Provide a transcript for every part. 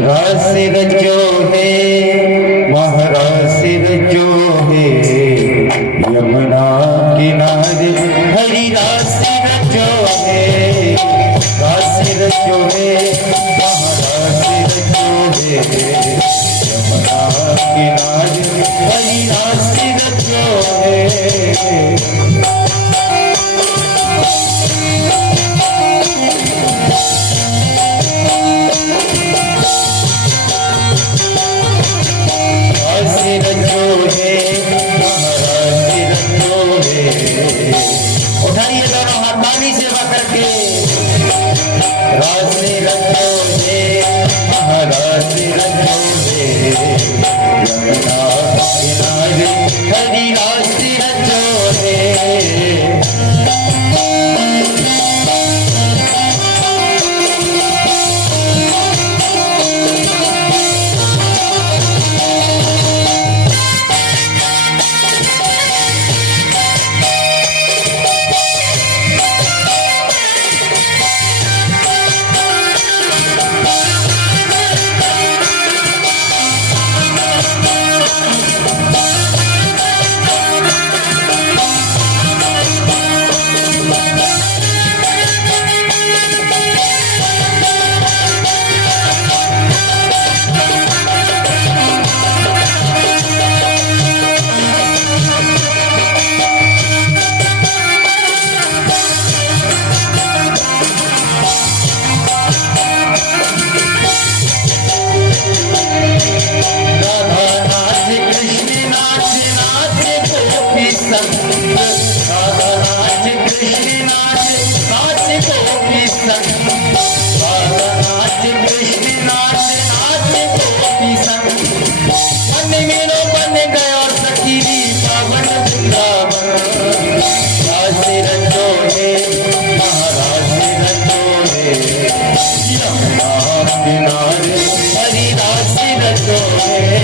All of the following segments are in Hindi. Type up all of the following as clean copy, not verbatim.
रास रचो है महारास रचो है यमुना किनारे हरि रास रचो है रास रचो है महारास रचो है यमुना किनारे हरि रास रचो है उठाइए दोनों हाथ पानी सेवा करके राशि रखो है महाराशि रखो है यमुना किनारे हरि राशि रखो है हरि राशि रचो है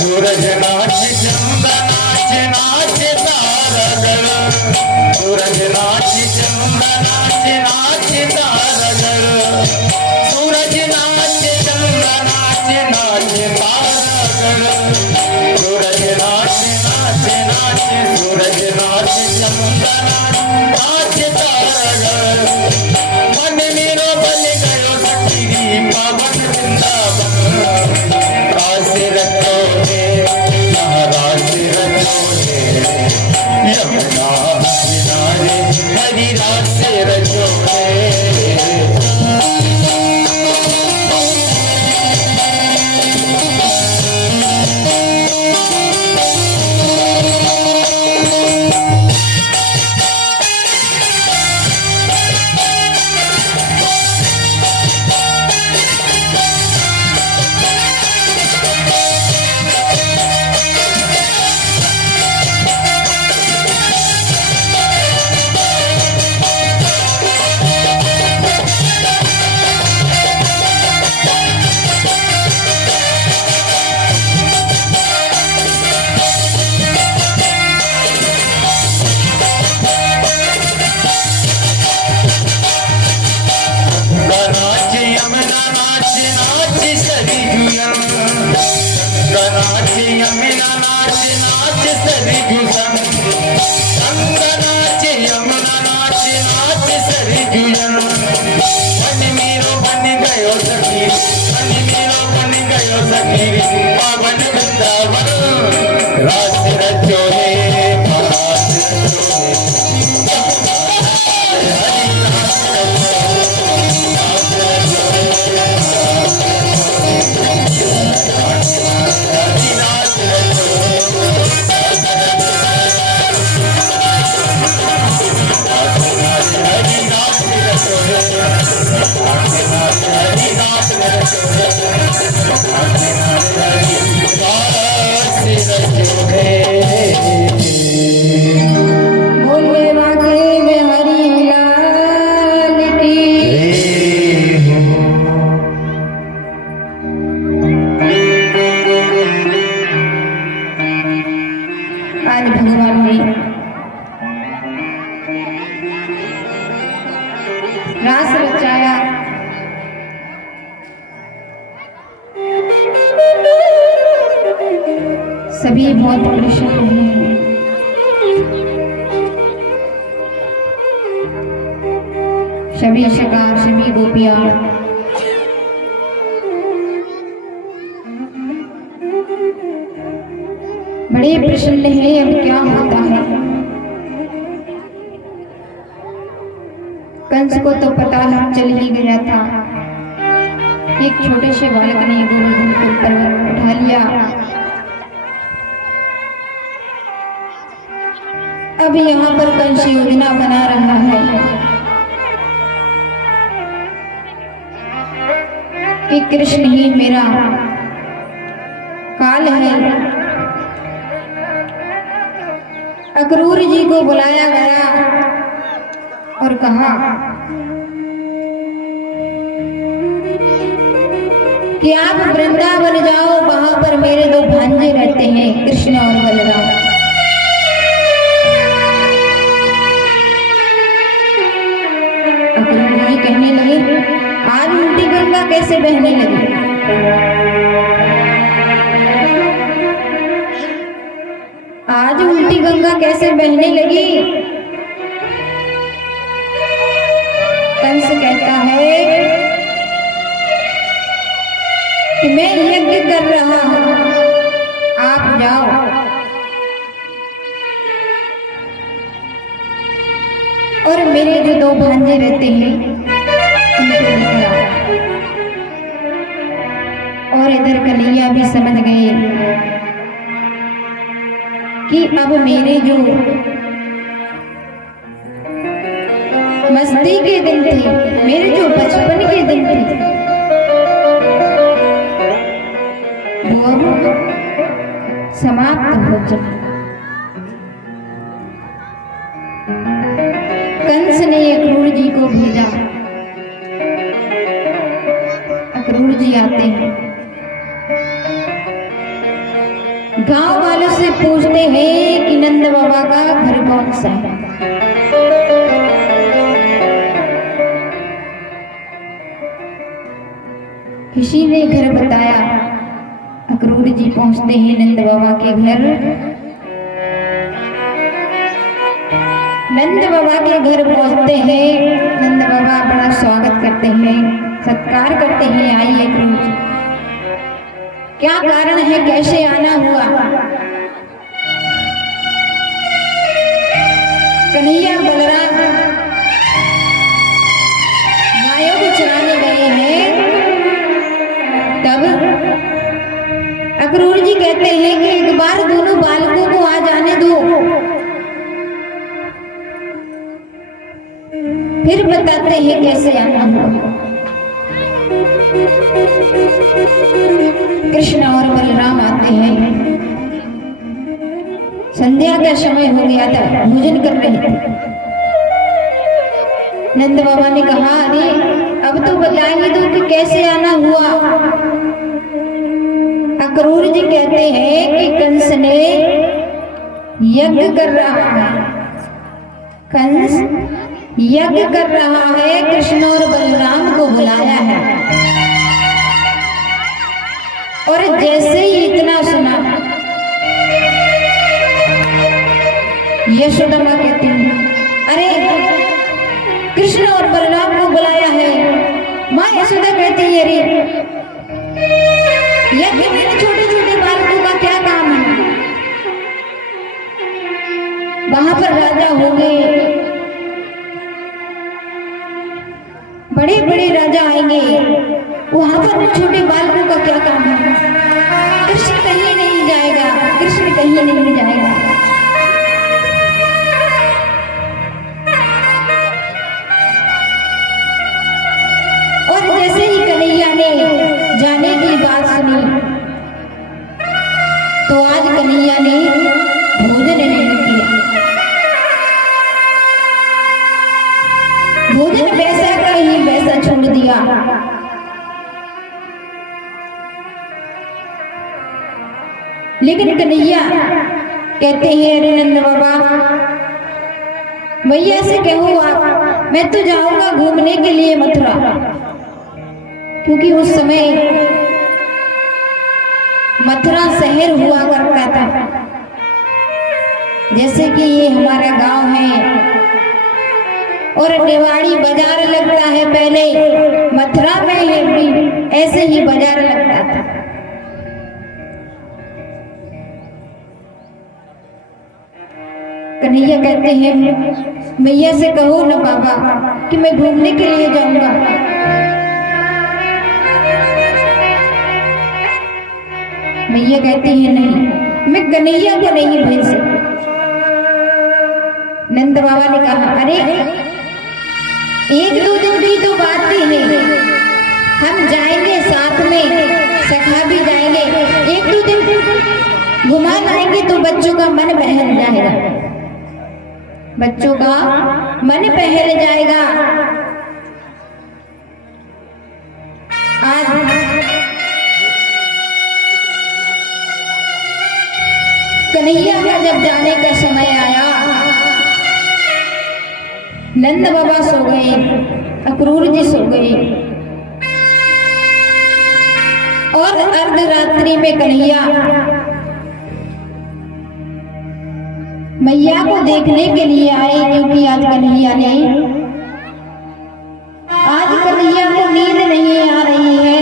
सूरज नाच चंदा नाच नाच तारगढ़ सूरज नाच चंदा नाच नाच तारगढ़ सूरज नाच चंदा नाच नाच तारगढ़ सूरज नाच नाच नाच सूरज नाच चंदा नाच तारगढ़ मन मेरो बन गयो सखी पावन वृंदावन रास रखो है महाराज रचो है यमुना किनारे हरि रास रचो है बोले वाकई में हरि लाल की। आज भगवान ने रास रचाया, सभी बहुत प्रसन्न हैं। सभी शिकार, सभी गोपियां बड़े प्रसन्न हैं। अब क्या होता है, कंस को तो पता चल ही गया था। एक छोटे से बालक ने गोवर्धन को पर्वत उठा लिया। अब यहाँ पर कंस योजना बना रहा है कि कृष्ण ही मेरा काल है। अक्रूर जी को बुलाया गया और कहा कि आप वृंदावन जाओ, वहां पर मेरे दो भांजे रहते हैं, कृष्ण और बलराम। अक्रूर जी कहने लगे, आज उल्टी गंगा कैसे बहने लगी? आज उल्टी गंगा कैसे बहने लगी? कंस कहता है कि मैं यज्ञ कर रहा हूं, आप जाओ। और मेरे जो दो भांजे रहते हैं उनको लेकर आओ। और इधर कन्हैया भी समझ गए कि अब मेरे जो मस्ती के दिन थे, मेरे जो बचपन के दिन थे, वो अब समाप्त हो चुके। कंस ने अक्रूर जी को भेजा। अक्रूर जी आते हैं, गांव वालों से पूछते हैं कि नंद बाबा का घर कौन सा है। किसी ने घर बताया। अक्रूर जी पहुंचते हैं नंद बाबा के घर। नंद बाबा के घर पहुंचते हैं। नंद बाबा बड़ा स्वागत करते हैं, सत्कार करते हैं। आइए अक्रूर जी, क्या कारण है, कैसे आना हुआ? कन्हैया बलराम गायों को चराने गए हैं। तब अक्रूर जी कहते हैं कि एक बार दोनों बालकों को आ जाने दो, फिर बताते हैं कैसे आना हुआ। कृष्ण और बलराम आते हैं। संध्या का समय हो गया था, भोजन कर रहे थे। नंद बाबा ने कहा, अरे अब तो बताइए दो कि कैसे आना हुआ। अक्रूर जी कहते हैं कि कंस ने यज्ञ कर रहा है। कंस यज्ञ कर रहा है, कृष्ण और बलराम को बुलाया है। और जैसे ही इतना सुना, यशोदा माँ कहती है, अरे कृष्ण और बलराम को बुलाया है। माँ यशोदा कहती है, अरे यज्ञ में छोटे छोटे बालकों का क्या काम है? वहां पर राजा होंगे, बड़े बड़े राजा आएंगे, वहां पर छोटे बालकों का क्या काम है? कृष्ण कहीं नहीं जाएगा, कृष्ण कहीं नहीं जाएगा। और जैसे ही कन्हैया ने जाने की बात सुनी तो आज कन्हैया ने भोजन नहीं किया। भोजन वैसा का ही वैसा छोड़ दिया। लेकिन कन्हैया कहते हैं, अरे नंद बाबा भैया से कहो आप, मैं तो जाऊंगा घूमने के लिए मथुरा, क्योंकि उस समय मथुरा शहर हुआ करता था। जैसे कि ये हमारा गांव है और नेवाड़ी बाजार लगता है, पहले मथुरा में भी ऐसे ही बाजार लगता था। कन्हैया कहते हैं, भैया से कहो ना बाबा कि मैं घूमने के लिए जाऊंगा। भैया कहते हैं, नहीं, मैं कन्हैया को नहीं भेज सकती। नंद बाबा ने कहा, अरे 1-2 दिन की तो बात ही है, हम जाएंगे साथ में, सखा भी जाएंगे, 1-2 दिन घुमा लाएंगे तो बच्चों का मन बहल जाएगा, बच्चों का मन बहल जाएगा। आज कन्हैया का जब जाने का समय आया, नंद बाबा सो गए, अक्रूर जी सो गए और अर्धरात्रि में कन्हैया मैया को देखने के लिए आए, क्योंकि आज कन्हैया को नींद नहीं आ रही है।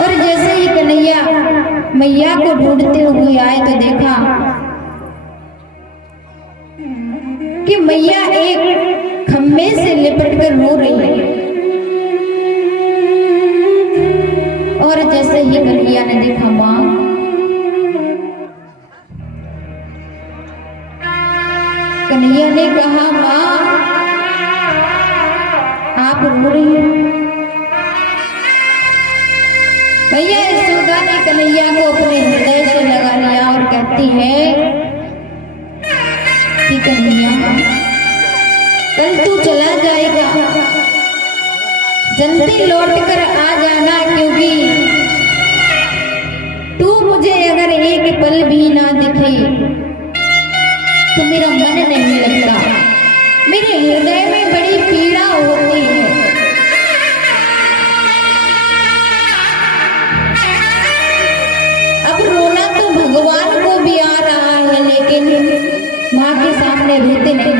और जैसे ही कन्हैया मैया को ढूंढते हुए आए तो देखा कि मैया एक खम्भे से लिपट कर रो रही है। और जैसे ही कन्हैया ने देखा माँ, कन्हैया ने कहा, माँ आप रो रही हैं। भैया यशोदा ने कन्हैया को अपने हृदय से लगा लिया और कहती है कि कन्हैया कल तू चला जाएगा, जल्दी लौट कर आ जाना, क्योंकि तू मुझे अगर एक पल भी ना दिखे तो मेरा मन नहीं लगता, मेरे हृदय में बड़ी पीड़ा होती है। अब रोना तो भगवान को भी आ रहा है, लेकिन माँ के सामने रोते नहीं,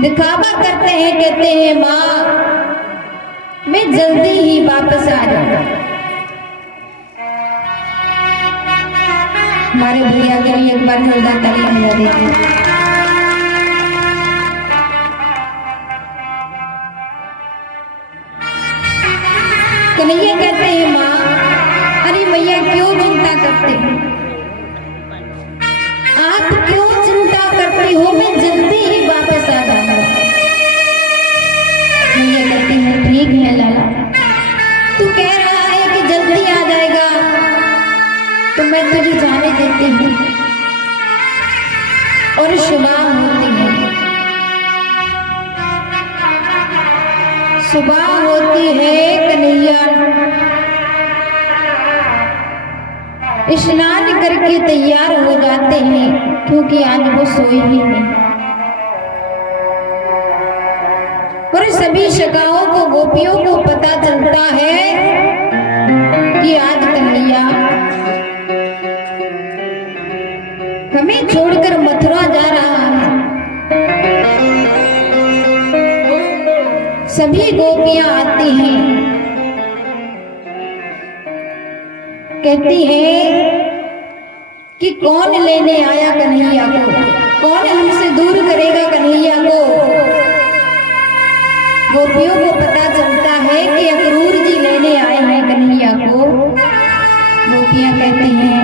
दिखावा करते हैं, कहते हैं माँ मैं जल्दी ही वापस आ जाऊंगा। हमारे भैया के लिए एक बार जोरदार तालियां बजा दीजिए। कन्हैया कहते हैं, माँ अरे भैया क्यों चिंता करते हो, आप क्यों चिंता करते हो, मैं जल्दी ही वापस आ जाऊंगा। भैया कहते हैं, ठीक है लाला, तू कह रहा है कि जल्दी आ जाएगा तो मैं तुझे जाने देती हूँ। और सुबह होती है, सुबह होती है, कन्हैया स्नान करके तैयार हो जाते हैं, क्योंकि आज वो सोए ही नहीं। और सभी सखाओं को, गोपियों को पता चलता है कि आज कन्हैया हमें छोड़कर मथुरा जा रहा है। सभी गोपियां आती हैं, कहती है कि कौन लेने आया कन्हैया को, कौन हमसे दूर करेगा कन्हैया को। गोपियों को पता चलता है कि अक्रूर जी लेने आए हैं कन्हैया को। गोपियां कहती हैं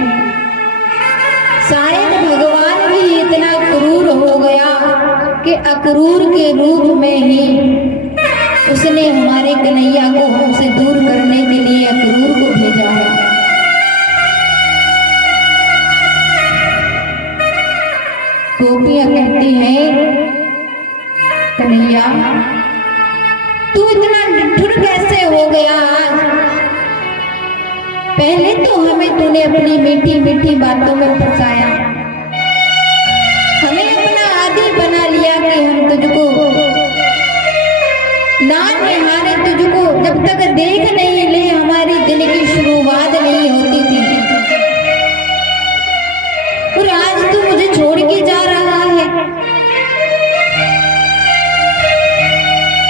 शायद भगवान भी इतना क्रूर हो गया कि अक्रूर के रूप में ही उसने हमारे कन्हैया को हमसे दूर करने के लिए अक्रूर को भेजा है। गोपियां कहती हैं, कन्हैया तू इतना निठुर कैसे हो गया आज? पहले तो हमें तूने अपनी मीठी मीठी बातों में फंसाया, हमें अपना आदी बना लिया कि हम तुझको ना निहारे, तुझको जब तक देख नहीं ले हमारी दिन की शुरुआत नहीं होती थी, और आज तू मुझे छोड़ के जा रहा है।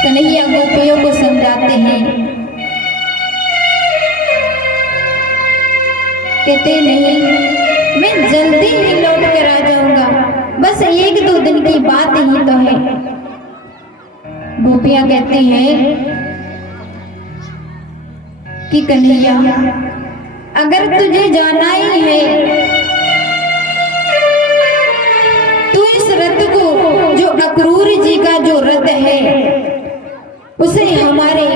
कन्हैया गोपियों को समझाते हैं, कहते नहीं मैं जल्दी ही लौट कर आ जाऊंगा, बस 1-2 दिन की बात ही तो है। गोपियां कहते हैं कि कन्हैया अगर तुझे जाना ही है तो इस रथ को, जो अक्रूर जी का जो रथ है, उसे हमारे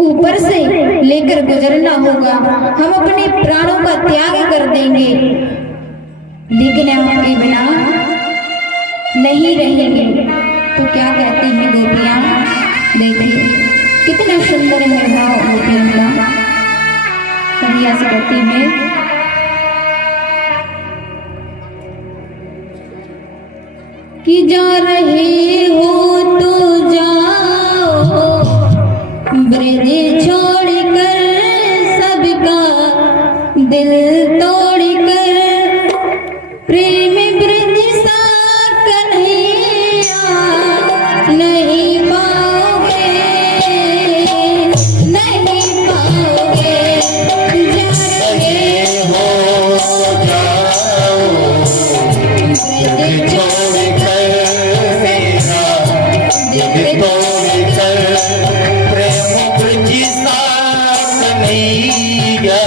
ऊपर से लेकर गुजरना होगा। हम अपने प्राणों का त्याग कर देंगे, लेकिन आपके बिना नहीं रहेंगे। तो क्या कहती हैं गोपियां, देखिए कितना सुंदर है भाव गोपियों का। कन्हैया से कहती है, कि जा रहे हो तो जाओ ब्रज छोड़ कर, सबका दिल तोड़ कर, प्रेम ब्रज सा कन्हैया नहीं पाओगे, नहीं पाओगे। जा रहे हो जाओ ब्रज छोड़ कर, दिल तोड़ कर, प्रेम ब्रज सा कन्हैया